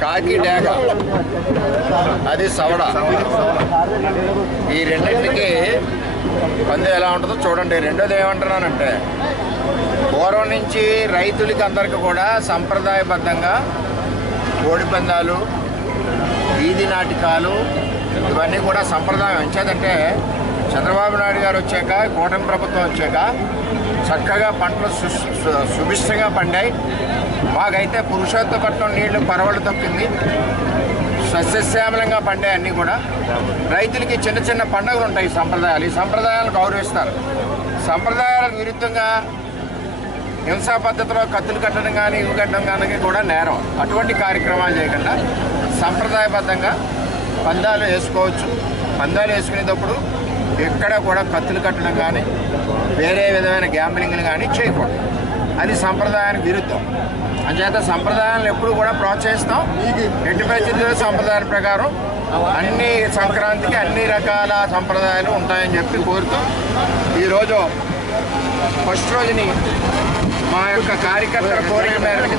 కాకి డేగ, అది సవడ. ఈ రెండింటికి పందెం ఎలా ఉంటుందో చూడండి. రెండోది ఏమంటున్నానంటే, పూర్వం నుంచి రైతులకి అందరికీ కూడా సంప్రదాయబద్ధంగా కోడి పందాలు, వీధి నాటకాలు ఇవన్నీ కూడా సంప్రదాయం. ఎంచేదంటే చంద్రబాబు నాయుడు గారు వచ్చాక, కూటమి ప్రభుత్వం వచ్చాక చక్కగా పంటలు సుభిష్టంగా పండాయి. మాకైతే పురుషోత్తపట్నం నీళ్లు పరవళ్ళు తొక్కింది, సస్యశ్యామలంగా పండాయి అన్నీ కూడా. రైతులకి చిన్న చిన్న పండుగలు ఉంటాయి, ఈ సంప్రదాయాలను గౌరవిస్తారు. సంప్రదాయాలకు విరుద్ధంగా హింసా పద్ధతిలో కత్తులు కట్టడం కానీ ఇవి కట్టడం కానీ కూడా నేరం. అటువంటి కార్యక్రమాలు చేయకుండా సంప్రదాయబద్ధంగా పందాలు వేసుకోవచ్చు. పందాలు వేసుకునేటప్పుడు ఎక్కడ కూడా కత్తులు కట్టడం కానీ వేరే విధమైన గ్యాంబ్లింగ్లు కానీ చేయకూడదు. అది సంప్రదాయానికి విరుద్ధం. అంచేత సంప్రదాయాలను ఎప్పుడు కూడా ప్రోత్సహిస్తాం. ఎట్టి పరిస్థితుల్లో సంప్రదాయాల ప్రకారం అన్ని సంక్రాంతికి అన్ని రకాల సంప్రదాయాలు ఉంటాయని చెప్పి కోరుతూ ఈరోజు ఫస్ట్ రోజుని మా యొక్క కార్యకర్తల కోరిక మేరకు